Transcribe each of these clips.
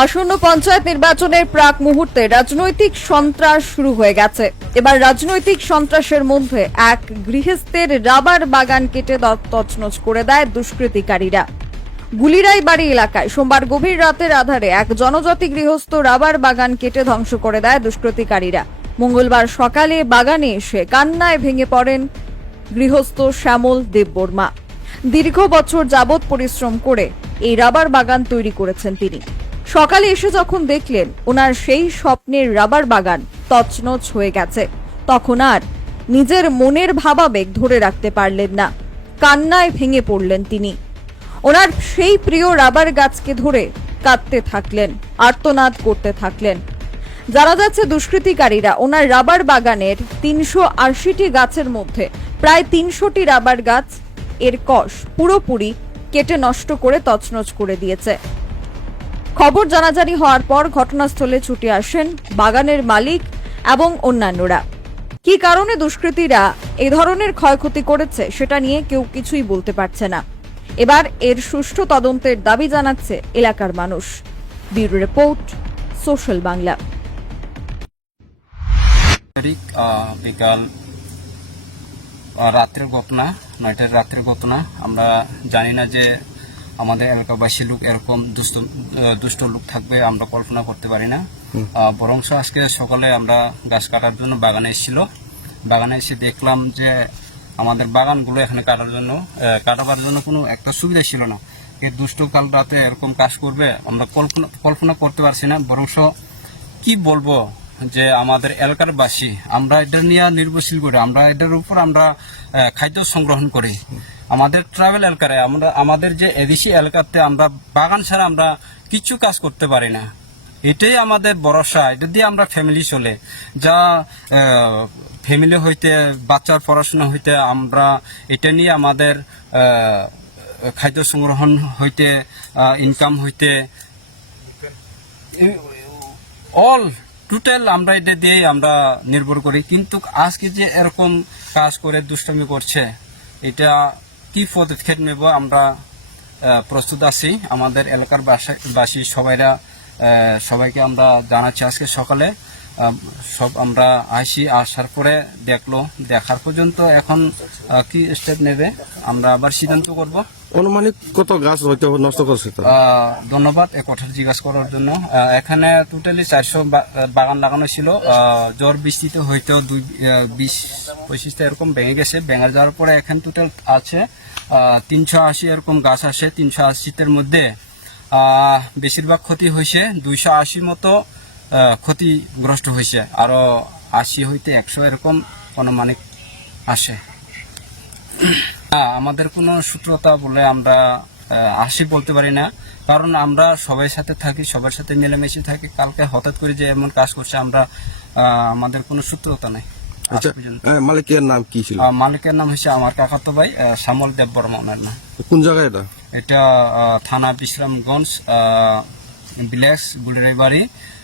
আসন্ন পঞ্চায়েত নির্বাচনের প্রাক মুহূর্তে রাজনৈতিক সন্ত্রাস শুরু হয়ে গেছে। এবার রাজনৈতিক সন্ত্রাসের মধ্যে এক গৃহস্থের রাবার বাগান কেটে তছনছ করে দেয় দুষ্কৃতিকারীরা। গুলিরাই বাড়ি এলাকায়। সোমবার গভীর রাতের আধারে এক জনজাতি গৃহস্থ রাবার বাগান কেটে ধ্বংস করে দেয় দুষ্কৃতিকারীরা। মঙ্গলবার সকালে বাগানে এসে কান্নায় ভেঙে পড়েন গৃহস্থ শ্যামল দেববর্মা। দীর্ঘ বছর যাবৎ পরিশ্রম করে এই রাবার বাগান তৈরি করেছেন তিনি। সকালে এসে যখন দেখলেন ওনার সেই স্বপ্নের রাবার বাগান তছনছ হয়ে গেছে, তখন আর নিজের মনের ভাবাবেগ ধরে রাখতে পারলেন না। কান্নায় ভেঙে পড়লেন তিনি। ওনার সেই প্রিয় রাবার গাছকে ধরে কাঁদতে থাকলেন, আর্তনাদ করতে থাকলেন। জানা যাচ্ছে দুষ্কৃতিকারীরা ওনার রাবার বাগানের তিনশো আশিটি গাছের মধ্যে প্রায় তিনশোটি রাবার গাছ এর কষ পুরোপুরি কেটে নষ্ট করে তছনছ করে দিয়েছে। খবর জানাজানি হওয়ার পর ঘটনাস্থলে ছুটে আসেন বাগানের মালিক এবং অন্যান্যরা। কি কারণে দুষ্কৃতীরা এ ধরনের ক্ষয়ক্ষতি করেছে সেটা নিয়ে কেউ কিছুই বলতে পারছে না। এবার এর সুষ্ঠু তদন্তের দাবি জানাচ্ছে এলাকার মানুষ। Bureau report, social Bangla. বিকাল রাত্রের ঘটনা, নয়টার রাত্রের ঘটনা। আমরা জানি না যে আমাদের এলাকাবাসী লোক এরকম দুষ্ট দুষ্ট লোক থাকবে আমরা কল্পনা করতে পারি না। বরংস আজকে সকালে আমরা গাছ কাটার জন্য বাগানে এসেছিল। বাগানে এসে দেখলাম যে আমাদের বাগানগুলো এখানে কাটার জন্য কাটাবার জন্য কোনো একটা সুবিধা ছিল না। এই দুষ্ট কাল রাতে এরকম কাজ করবে আমরা কল্পনা কল্পনা করতে পারছি না। বরংস কি বলব যে আমাদের এলাকার বাসী আমরা এটা নিয়ে নির্ভরশীল করি আমরা এটার উপর আমরা খাদ্য সংগ্রহণ করি। আমাদের ট্রাভেল এলাকায়, আমরা, আমাদের যে এদেশি এলাকাতে আমরা, বাগান ছাড়া আমরা কিছু কাজ করতে পারি না। এটাই আমাদের ভরসা। এটা দিয়ে আমরা ফ্যামিলি চলে। যা ফ্যামিলি হইতে, বাচ্চার পড়াশোনা হইতে আমরা এটা নিয়ে আমাদের খাদ্য সংগ্রহণ হইতে ইনকাম হইতে অল টোটাল আমরা এটা দিয়েই আমরা নির্ভর করি। কিন্তু আজকে যে এরকম কাজ করে দুষ্টামি করছে, এটা কি পদক্ষেপ নেব আমরা প্রস্তুত আছি। আমাদের এলাকার বাসা- সবাইরা সবাইকে আমরা জানাচ্ছি আজকে সকালে। সব আমরা আসি আসার পরে দেখল দেখার পর্যন্ত এখন কি স্টেপ নেবে আমরা আবার সিদ্ধান্ত করব। অনুমানিক কত গাছ হয়তো নষ্ট করছে ধন্যবাদ এ কথা জিজ্ঞাসা করার জন্য। এখানে টোটালি চারশো বাগান লাগানো ছিল। জ্বর বৃষ্টিতে হয়তো দুই বিশ পঁচিশটা এরকম ভেঙে গেছে। ভেঙে যাওয়ার পরে এখানে টোটাল আছে তিনশো আশি এরকম গাছ আছে তিনশো আশিটার মধ্যে। বেশিরভাগ ক্ষতি হয়েছে। দুইশো আশি মতো ক্ষতিগ্রস্ত হয়েছে আরও আশি হইতে একশো এরকম অনুমানিক আসে। আমাদের কোনো সূত্রতা বলে আমরা আসি বলতে পারি না। কারণ আমরা সবাই সাথে থাকি সবার সাথে মিলেমিশে থাকি। কালকে হঠাৎ করে যে এমন কাজ করছে আমরা আমাদের কোনো সূত্রতা নেই। আচ্ছা মালিকের নাম কি ছিল? মালিকের নাম হচ্ছে আমার কাকাতো ভাই শ্যামল দেব বর্মা ওনার নাম। কোন জায়গায় এটা? এটা থানা বিশ্রামগঞ্জ বিলাস গুলিরাইবাড়ি।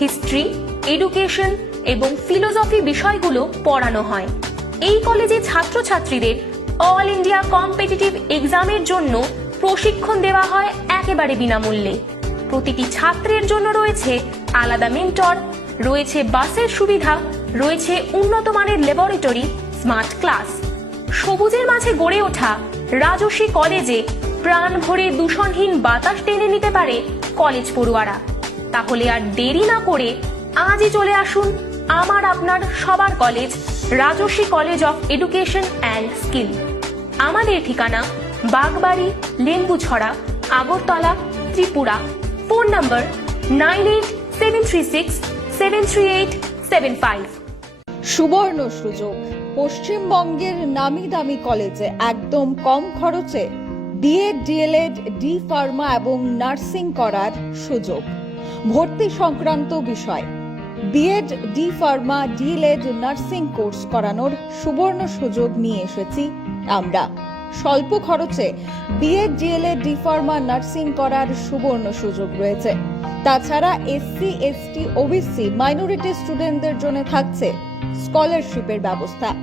history education এবং ফিলোসফি বিষয়গুলো পড়ানো হয়। এই কলেজে ছাত্রছাত্রীদের অল ইন্ডিয়া কম্পিটিটিভ এক্সামের জন্য প্রশিক্ষণ দেওয়া হয় একেবারে বিনামূল্যে। প্রতিটি ছাত্রের জন্য রয়েছে আলাদা মেন্টর রয়েছে বাসের সুবিধা, রয়েছে উন্নত মানের ল্যাবরেটরি স্মার্ট ক্লাস সবুজের মাঝে গড়ে ওঠা রাজস্বী কলেজে প্রাণ ভরে দূষণহীন বাতাস টেনে নিতে পারে কলেজ পড়ুয়ারা। তাহলে আর দেরি না করে আজই চলে আসুন আমার আপনার সবার college Rajarshi college of education and skill. আমাদের ঠিকানা Bagbari Lembuchhara Agartala, Tripura. Phone number nine eight seven three six seven three eight seven five. সুবর্ণ সুযোগ। পশ্চিমবঙ্গের নামি দামি কলেজে একদম কম খরচে বিএড ডিএলএড ডি ফার্মা এবং নার্সিং করার সুযোগ। ভর্তি সংক্রান্ত বিষয়। BEd D pharma DElEd nursing course করানোর সুবর্ণ সুযোগ নিয়ে এসেছি আমরা। স্বল্প খরচে BEd DElEd D pharma nursing করার সুবর্ণ সুযোগ রয়েছে। তাছাড়া এসসি এসটি ওবিসি মাইনরিটি স্টুডেন্টদের জন্য থাকছে স্কলারশিপের ব্যবস্থা।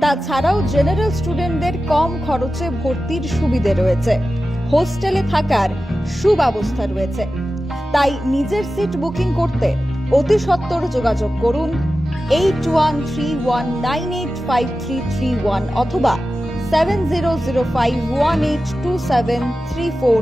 তাছাড়াও জেনারেল স্টুডেন্টদের কম খরচে ভর্তির সুবিধে রয়েছে। হোস্টেলে থাকার সুব্যবস্থা রয়েছে। তাই নিজের সিট বুকিং করতে অতি সত্বর যোগাযোগ করুন eight one three one nine eight five three three one অথবা seven zero zero five one eight two seven three four